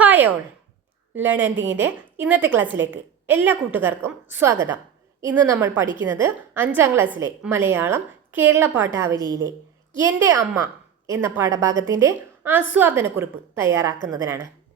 Hi all. Learn എൻഡിങ്ങിന്റെ ഇന്നത്തെ ക്ലാസ്സിലേക്ക് എല്ലാ കൂട്ടുകാർക്കും സ്വാഗതം. ഇന്ന് നമ്മൾ പഠിക്കുന്നത് അഞ്ചാം ക്ലാസ്സിലെ മലയാളം കേരള പാഠാവലിയിലെ എന്റെ അമ്മ എന്ന പാഠഭാഗത്തിന്റെ ആസ്വാദനക്കുറിപ്പ് തയ്യാറാക്കുന്നതിനാണ്.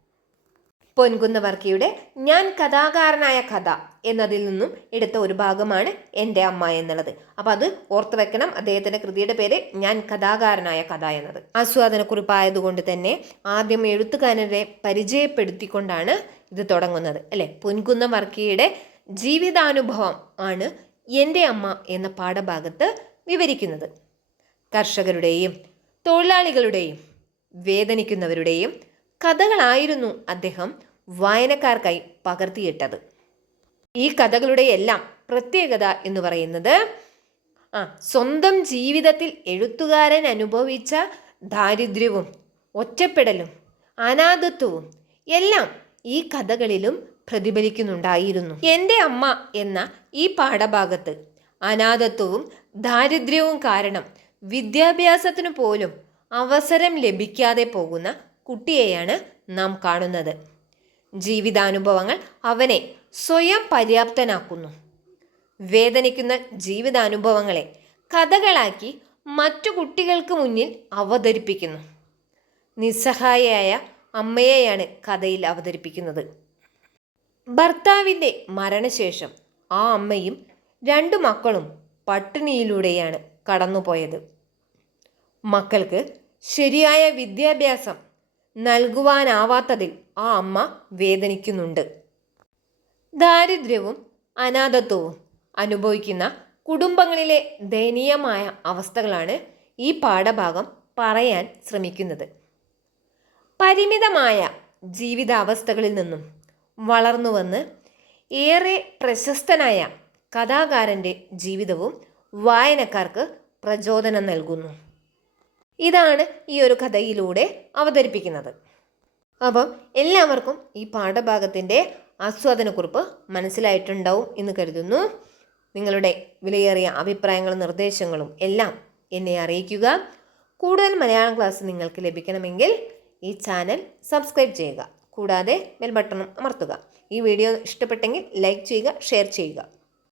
പൊൻകുന്ന വർക്കിയുടെ ഞാൻ കഥാകാരനായ കഥ എന്നതിൽ നിന്നും എടുത്ത ഒരു ഭാഗമാണ് എന്റെ അമ്മ എന്നുള്ളത്. അപ്പോൾ അത് ഓർത്ത് വെക്കണം. അദ്ദേഹത്തിന്റെ കൃതിയുടെ പേര് ഞാൻ കഥാകാരനായ കഥ എന്നത്. ആസ്വാദനക്കുറിപ്പായതുകൊണ്ട് തന്നെ ആദ്യം എഴുത്തുകാരനെ പരിചയപ്പെടുത്തിക്കൊണ്ടാണ് ഇത് തുടങ്ങുന്നത്. അല്ലേ? പൊൻകുന്ന വർക്കിയുടെ ജീവിതാനുഭവം ആണ് എന്റെ അമ്മ എന്ന പാഠഭാഗത്ത് വിവരിക്കുന്നത്. കർഷകരുടെയും തൊഴിലാളികളുടെയും വേദനിക്കുന്നവരുടെയും കഥകളായിരുന്നു അദ്ദേഹം വായനക്കാർക്കായി പകർത്തിയിട്ടത്. ഈ കഥകളുടെ എല്ലാം പ്രത്യേകത എന്ന് പറയുന്നത് ആ സ്വന്തം ജീവിതത്തിൽ എഴുത്തുകാരൻ അനുഭവിച്ച ദാരിദ്ര്യവും ഒറ്റപ്പെടലും അനാഥത്വവും എല്ലാം ഈ കഥകളിലും പ്രതിഫലിക്കുന്നുണ്ടായിരുന്നു. എന്റെ അമ്മ എന്ന ഈ പാഠഭാഗത്ത് അനാഥത്വവും ദാരിദ്ര്യവും കാരണം വിദ്യാഭ്യാസത്തിനു പോലും അവസരം ലഭിക്കാതെ പോകുന്ന കുട്ടിയെയാണ് നാം കാണുന്നത്. ജീവിതാനുഭവങ്ങൾ അവനെ സ്വയം പര്യാപ്തനാക്കുന്നു. വേദനിക്കുന്ന ജീവിതാനുഭവങ്ങളെ കഥകളാക്കി മറ്റു കുട്ടികൾക്ക് മുന്നിൽ അവതരിപ്പിക്കുന്നു. നിസ്സഹായയായ അമ്മയെയാണ് കഥയിൽ അവതരിപ്പിക്കുന്നത്. ഭർത്താവിന്റെ മരണശേഷം ആ അമ്മയും രണ്ടു മക്കളും പട്ടിണിയിലൂടെയാണ് കടന്നുപോയത്. മക്കൾക്ക് ശരിയായ വിദ്യാഭ്യാസം നൽകുവാനാവാത്തതിൽ ആ അമ്മ വേദനിക്കുന്നുണ്ട്. ദാരിദ്ര്യവും അനാഥത്വവും അനുഭവിക്കുന്ന കുടുംബങ്ങളിലെ ദയനീയമായ അവസ്ഥകളാണ് ഈ പാഠഭാഗം പറയാൻ ശ്രമിക്കുന്നത്. പരിമിതമായ ജീവിതാവസ്ഥകളിൽ നിന്നും വളർന്നു വന്ന് ഏറെ പ്രശസ്തനായ കഥാകാരന്റെ ജീവിതവും വായനക്കാർക്ക് പ്രചോദനം നൽകുന്നു. ഇതാണ് ഈ ഒരു കഥയിലൂടെ അവതരിപ്പിക്കുന്നത്. അപ്പം എല്ലാവർക്കും ഈ പാഠഭാഗത്തിന്റെ ആസ്വാദനക്കുറിപ്പ് മനസ്സിലായിട്ടുണ്ടാവും എന്ന് കരുതുന്നു. നിങ്ങളുടെ വിലയേറിയ അഭിപ്രായങ്ങളും നിർദ്ദേശങ്ങളും എല്ലാം എന്നെ അറിയിക്കുക. കൂടുതൽ മലയാളം ക്ലാസ് നിങ്ങൾക്ക് ലഭിക്കണമെങ്കിൽ ഈ ചാനൽ സബ്സ്ക്രൈബ് ചെയ്യുക. കൂടാതെ ബെൽ ബട്ടണും അമർത്തുക. ഈ വീഡിയോ ഇഷ്ടപ്പെട്ടെങ്കിൽ ലൈക്ക് ചെയ്യുക ഷെയർ ചെയ്യുക.